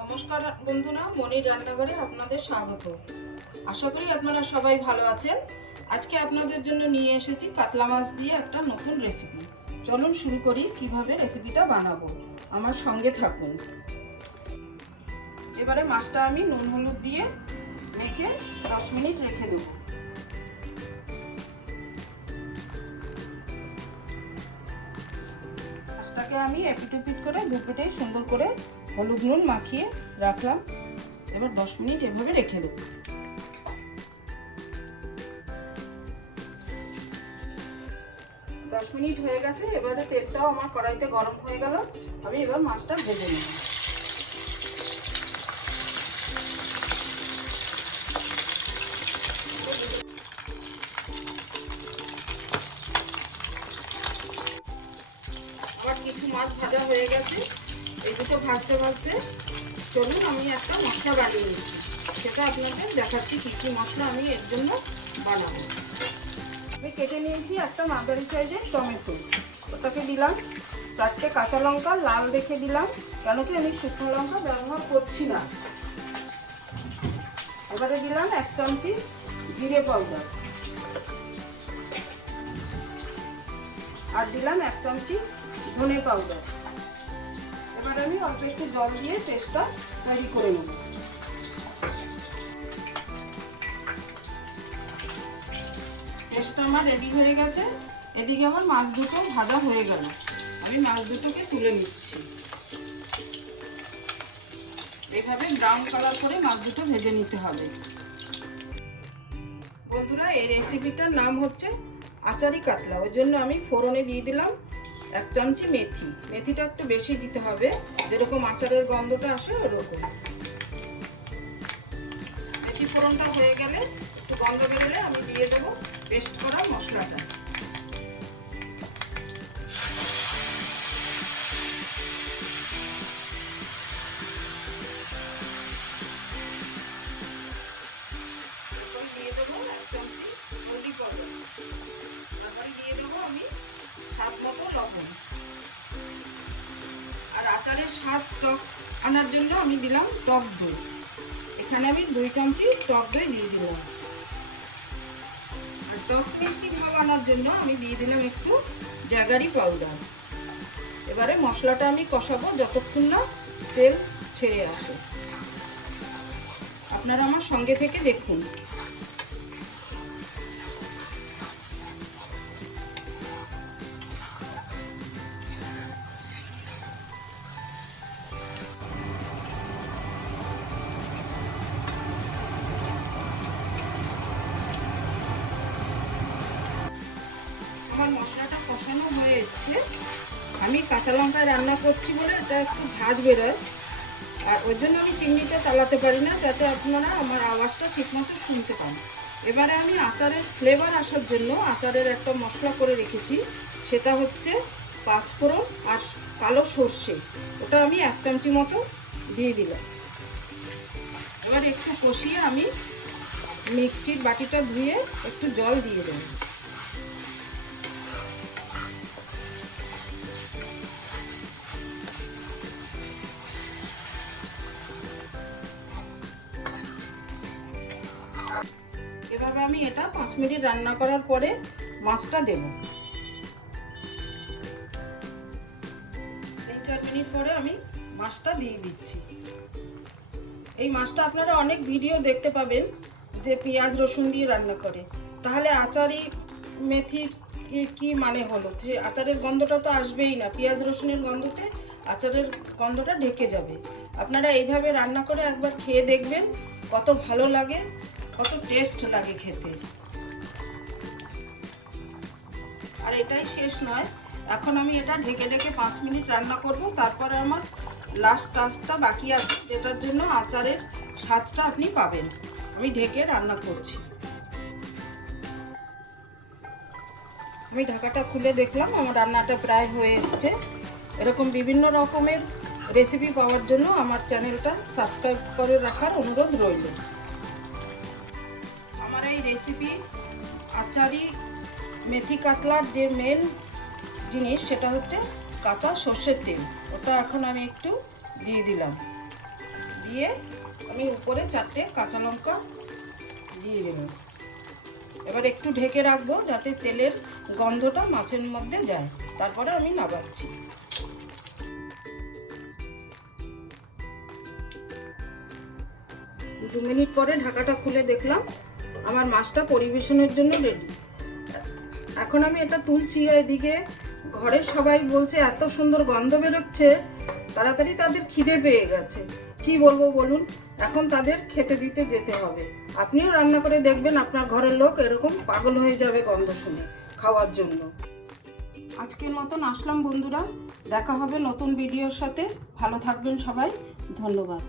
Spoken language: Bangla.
নমস্কার বন্ধুরা, মনির রান্নাঘরে আপনাদের স্বাগত। আশা করি আপনারা সবাই ভালো আছেন। আজকে আপনাদের জন্য নিয়ে এসেছি কাতলা মাছ দিয়ে একটা নতুন রেসিপি। চলুন শুরু করি কিভাবে রেসিপিটা বানাবো, আমার সঙ্গে থাকুন। এবারে মাছটা আমি নুন হলুদ দিয়ে মেখে 10 মিনিট রেখে দেব। মাছটাকে আমি এপিট করে দুপিটেই সুন্দর করে হলুদ নুন মাখিয়ে রাখলাম। এবার 10 মিনিট এভাবে রেখে দেব। দশ মিনিট হয়ে গেছে। এবারে তেলটাও আমার কড়াইতে গরম হয়ে গেল। আমি এবার মাছটা ভেজে নেব। আমার কিছু মাছ ভাজা হয়ে গেছে। এই দুটো ভাজতে ভাজতে চলুন আমি একটা মশলা বানিয়ে নিচ্ছি, সেটা আপনাদের দেখাচ্ছি কী কী মশলা আমি এর জন্য বানাবো। আমি কেটে নিয়েছি একটা মাঝারি সাইজের টমেটো, ওটাকে দিলাম। 4টে কাঁচা লঙ্কা লাল দেখে দিলাম, কেন কি আমি শুকনো লঙ্কা ব্যবহার করছি না। এবারে দিলাম 1 চামচি জিরে পাউডার, আর দিলাম 1 চামচি ধনে পাউডার। এবার আমি অল্প একটু জল দিয়ে পেস্টটা তৈরি করে নেব। পেস্টটা আমার রেডি হয়ে গেছে। এদিকে আমার মাছ দুটো ভাজা হয়ে গেল। আমি মাছ দুটোকে তুলে নিচ্ছি। এভাবে ব্রাউন কালার করে মাছ দুটো ভেজে নিতে হবে। বন্ধুরা, এই রেসিপিটার নাম হচ্ছে আচারি কাতলা। ওই জন্য আমি ফোড়নে দিয়ে দিলাম 1 চামচি মেথি। মেথিটা একটু বেশি দিতে হবে, যেরকম আচারের গন্ধটা আসে ওরকম। মেথি ফোড়নটা হয়ে গেলে, একটু গন্ধ বেরোলে আমি দিয়ে দেবো পেস্ট করা মশলাটা। দিয়ে দেবো 1 চামচি হলদি পাউডার, তারপরে দিয়ে দেবো আমি স্বাদ মতো লবণ। আর আচারের স্বাদ টক আনার জন্য আমি দিলাম টক দই। এখানে আমি 2 চামচি টক দই দিয়ে দিলাম। আর টক মিষ্টি ভাব আনার জন্য আমি দিয়ে দিলাম একটু জ্যাগারি পাউডার। এবারে মশলাটা আমি কষাবো যতক্ষণ না তেল ছেড়ে আসে। আপনারা আমার সঙ্গে থেকে দেখুন। আমার মশলাটা কষানো হয়ে এসছে। আমি কাঁচা লঙ্কায় রান্না করছি বলে এটা একটু ঝাঁঝ বেরোয়, আর ওই জন্য আমি চিমনিটা চালাতে পারি না, যাতে আপনারা আমার আওয়াজটা ঠিকমতো শুনতে পান। এবারে আমি আচারের ফ্লেভার আসার জন্য আচারের একটা মশলা করে রেখেছি, সেটা হচ্ছে 5 ফোড়ন আর কালো সর্ষে। ওটা আমি 1 চামচি মতো দিয়ে দিলাম। এবার একটু কষিয়ে আমি মিক্সির বাটিটা ধুয়ে একটু জল দিয়ে দেবো। এভাবে আমি এটা 5 মিনিট রান্না করার পরে মাছটা দেব। 3-4 মিনিট পরে আমি মাছটা দিয়ে দিচ্ছি। এই মাছটা আপনারা অনেক ভিডিও দেখতে পাবেন যে পেঁয়াজ রসুন দিয়ে রান্না করে, তাহলে আচারি মেথির কি মানে হলো? যে আচারের গন্ধটা তো আসবেই না, পেঁয়াজ রসুনের গন্ধতে আচারের গন্ধটা ঢেকে যাবে। আপনারা এইভাবে রান্না করে একবার খেয়ে দেখবেন, কত ভালো লাগে, কত টেস্ট লাগে খেতে। আর এটাই শেষ নয়, এখন আমি এটা ঢেকে ঢেকে 5 মিনিট রান্না করব। তারপরে আমার লাস্ট টাচটা বাকি আছে, যেটার জন্য আচারের স্বাদটা আপনি পাবেন। আমি ঢেকে রান্না করছি। আমি ঢাকাটা খুলে দেখলাম, আমার রান্নাটা প্রায় হয়ে এসছে। এরকম বিভিন্ন রকমের রেসিপি পাওয়ার জন্য আমার চ্যানেলটা সাবস্ক্রাইব করে রাখার অনুরোধ রইল। আমার এই রেসিপি আচারি মেথি কাতলার যে মেন জিনিস, সেটা হচ্ছে কাঁচা সর্ষের তেল। ওটা এখন আমি একটু দিয়ে দিলাম। দিয়ে আমি উপরে 4টে কাঁচা লঙ্কা দিয়ে দেব। এবার একটু ঢেকে রাখবো যাতে তেলের গন্ধটা মাছের মধ্যে যায়, তারপরে আমি নামাচ্ছি। দু মিনিট পরে ঢাকাটা খুলে দেখলাম আমার মাছটা পরিবেশনের জন্য রেডি। এখন আমি এটা তুলছি। এদিকে ঘরের সবাই বলছে এত সুন্দর গন্ধ বেরোচ্ছে, তাড়াতাড়ি তাদের খিদে পেয়ে গেছে। কি বলবো বলুন, এখন তাদের খেতে দিতে যেতে হবে। আপনিও রান্না করে দেখবেন, আপনার ঘরের লোক এরকম পাগল হয়ে যাবে গন্ধ শুনে খাওয়ার জন্য। আজকের মতন আসলাম বন্ধুরা, দেখা হবে নতুন ভিডিওর সাথে। ভালো থাকবেন সবাই, ধন্যবাদ।